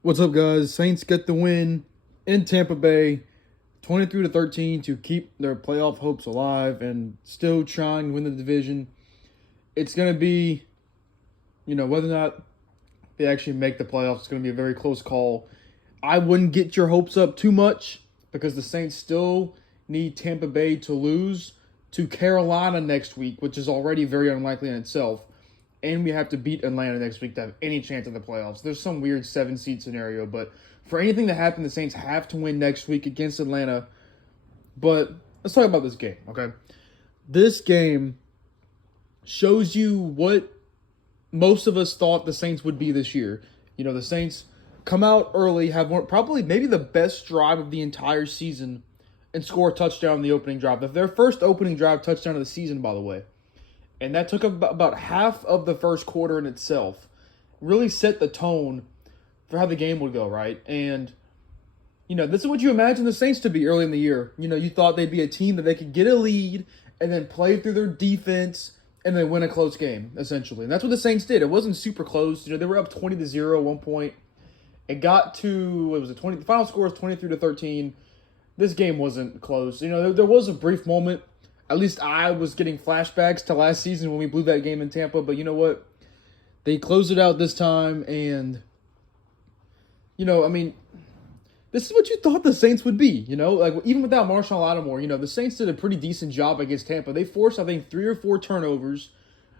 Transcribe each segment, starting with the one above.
What's up, guys? Saints get the win in Tampa Bay, 23-13, to keep their playoff hopes alive and still trying to win the division. It's going to be, whether or not they actually make the playoffs, it's going to be a very close call. I wouldn't get your hopes up too much because the Saints still need Tampa Bay to lose to Carolina next week, which is already very unlikely in itself. And we have to beat Atlanta next week to have any chance in the playoffs. There's some weird 7-seed scenario, but for anything to happen, the Saints have to win next week against Atlanta. But let's talk about this game, okay? This game shows you what most of us thought the Saints would be this year. The Saints come out early, have probably maybe the best drive of the entire season, and score a touchdown in the opening drive. Their first opening drive touchdown of the season, by the way. And that took about half of the first quarter in itself. Really set the tone for how the game would go, right? And, this is what you imagine the Saints to be early in the year. You thought they'd be a team that they could get a lead and then play through their defense and then win a close game, essentially. And that's what the Saints did. It wasn't super close. They were up 20-0 at one point. It got to, the final score was 23-13. This game wasn't close. There was a brief moment. At least I was getting flashbacks to last season when we blew that game in Tampa. But you know what? They closed it out this time. And, this is what you thought the Saints would be. Even without Marshall Lattimore, the Saints did a pretty decent job against Tampa. They forced, I think, 3 or 4 turnovers.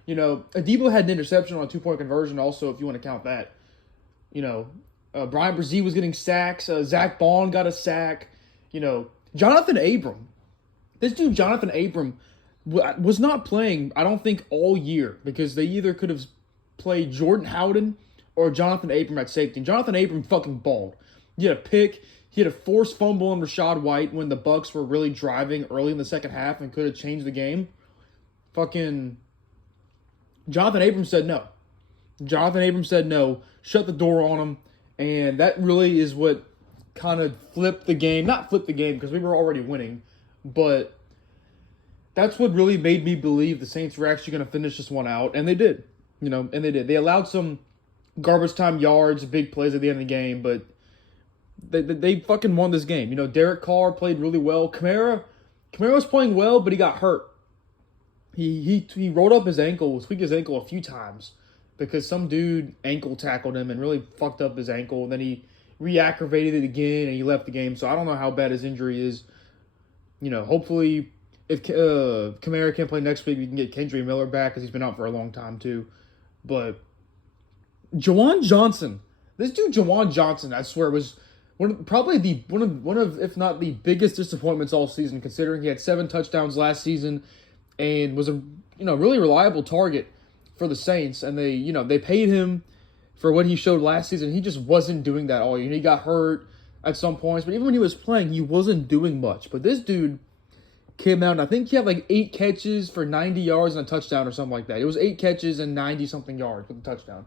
Adebo had an interception on a 2-point conversion also, if you want to count that. Brian Brzee was getting sacks. Zach Bond got a sack. Jonathan Abram. This dude, Jonathan Abram, was not playing, I don't think, all year because they either could have played Jordan Howden or Jonathan Abram at safety. And Jonathan Abram fucking balled. He had a pick. He had a forced fumble on Rashad White when the Bucs were really driving early in the second half and could have changed the game. Fucking Jonathan Abram said no. Jonathan Abram said no, shut the door on him, and that really is what kind of flipped the game. Not flipped the game because we were already winning. But that's what really made me believe the Saints were actually going to finish this one out. And they did. And they did. They allowed some garbage time yards, big plays at the end of the game. But they fucking won this game. Derek Carr played really well. Kamara was playing well, but he got hurt. He rolled up his ankle, tweaked his ankle a few times. Because some dude ankle tackled him and really fucked up his ankle. And then he re-aggravated it again and he left the game. So I don't know how bad his injury is. Hopefully, if Kamara can't play next week, we can get Kendry Miller back because he's been out for a long time too. But Juwan Johnson, this dude Juwan Johnson, I swear, was one of if not the biggest disappointments all season. Considering he had 7 touchdowns last season and was a really reliable target for the Saints, and they paid him for what he showed last season. He just wasn't doing that all year. He got hurt at some points, but even when he was playing, he wasn't doing much. But this dude came out, and I think he had like 8 catches for 90 yards and a touchdown or something like that. It was 8 catches and 90-something yards with a touchdown.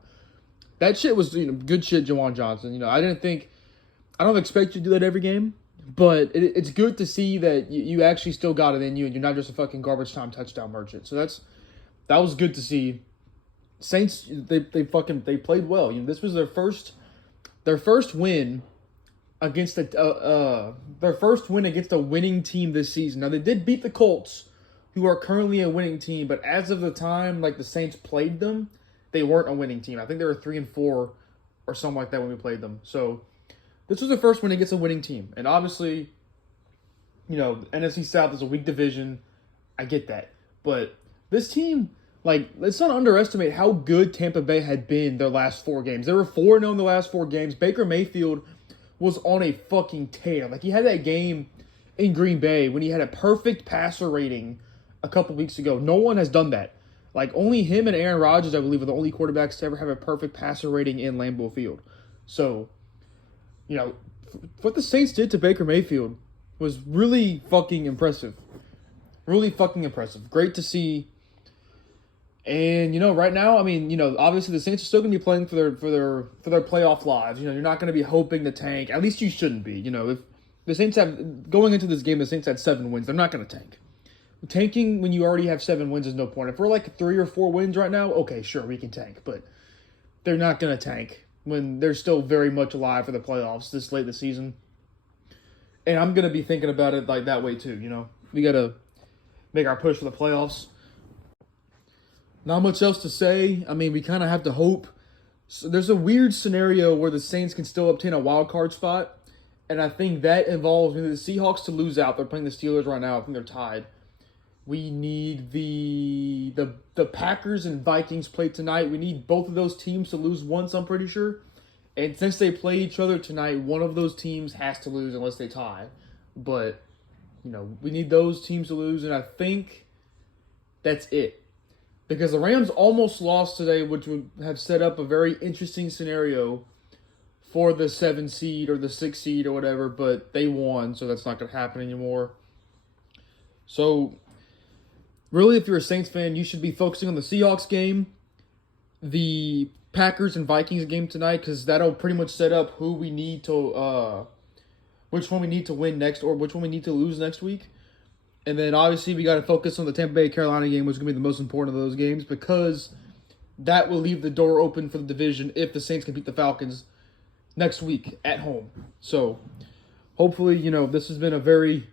That shit was good shit, Juwan Johnson. I don't expect you to do that every game, but it's good to see that you actually still got it in you, and you're not just a fucking garbage time touchdown merchant. So that was good to see. Saints, they played well. This was their first win against their first win against a winning team this season. Now, they did beat the Colts, who are currently a winning team, but as of the time the Saints played them, they weren't a winning team. I think they were 3-4 or something like that when we played them. So this was the first win against a winning team. And obviously, NFC South is a weak division. I get that. But this team, let's not underestimate how good Tampa Bay had been their last 4 games. They were 4-0 in the last 4 games. Baker Mayfield was on a fucking tear. He had that game in Green Bay when he had a perfect passer rating a couple weeks ago. No one has done that. Only him and Aaron Rodgers, I believe, are the only quarterbacks to ever have a perfect passer rating in Lambeau Field. So, what the Saints did to Baker Mayfield was really fucking impressive. Really fucking impressive. Great to see. And right now, obviously the Saints are still going to be playing for their playoff lives. You're not going to be hoping to tank. At least you shouldn't be. If the Saints going into this game, the Saints had 7 wins. They're not going to tank. Tanking when you already have 7 wins is no point. If we're 3 or 4 wins right now, okay, sure, we can tank. But they're not going to tank. when they're still very much alive for the playoffs this late in the season. And I'm going to be thinking about it like that way too, you know. We got to make our push for the playoffs. Not much else to say. I mean, we kind of have to hope. So there's a weird scenario where the Saints can still obtain a wild card spot, and I think that involves the Seahawks to lose out. They're playing the Steelers right now. I think they're tied. We need the Packers and Vikings play tonight. We need both of those teams to lose once, I'm pretty sure. And since they play each other tonight, one of those teams has to lose unless they tie. But, you know, we need those teams to lose, and I think that's it. Because the Rams almost lost today, which would have set up a very interesting scenario for the 7 seed or the 6 seed or whatever, but they won, so that's not going to happen anymore. So, really, if you're a Saints fan, you should be focusing on the Seahawks game, the Packers and Vikings game tonight, because that'll pretty much set up who we need to, which one we need to win next or which one we need to lose next week. And then, obviously, we got to focus on the Tampa Bay-Carolina game, which is going to be the most important of those games, because that will leave the door open for the division if the Saints can beat the Falcons next week at home. So, hopefully, you know, this has been a very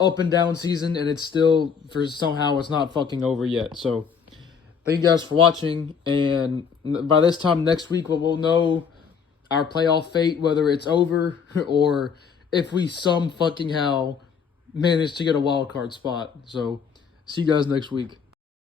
up and down season, and it's still, somehow, it's not fucking over yet. So, thank you guys for watching, and by this time next week, we'll know our playoff fate, whether it's over or if we some fucking how manage to get a wild card spot. So, see you guys next week.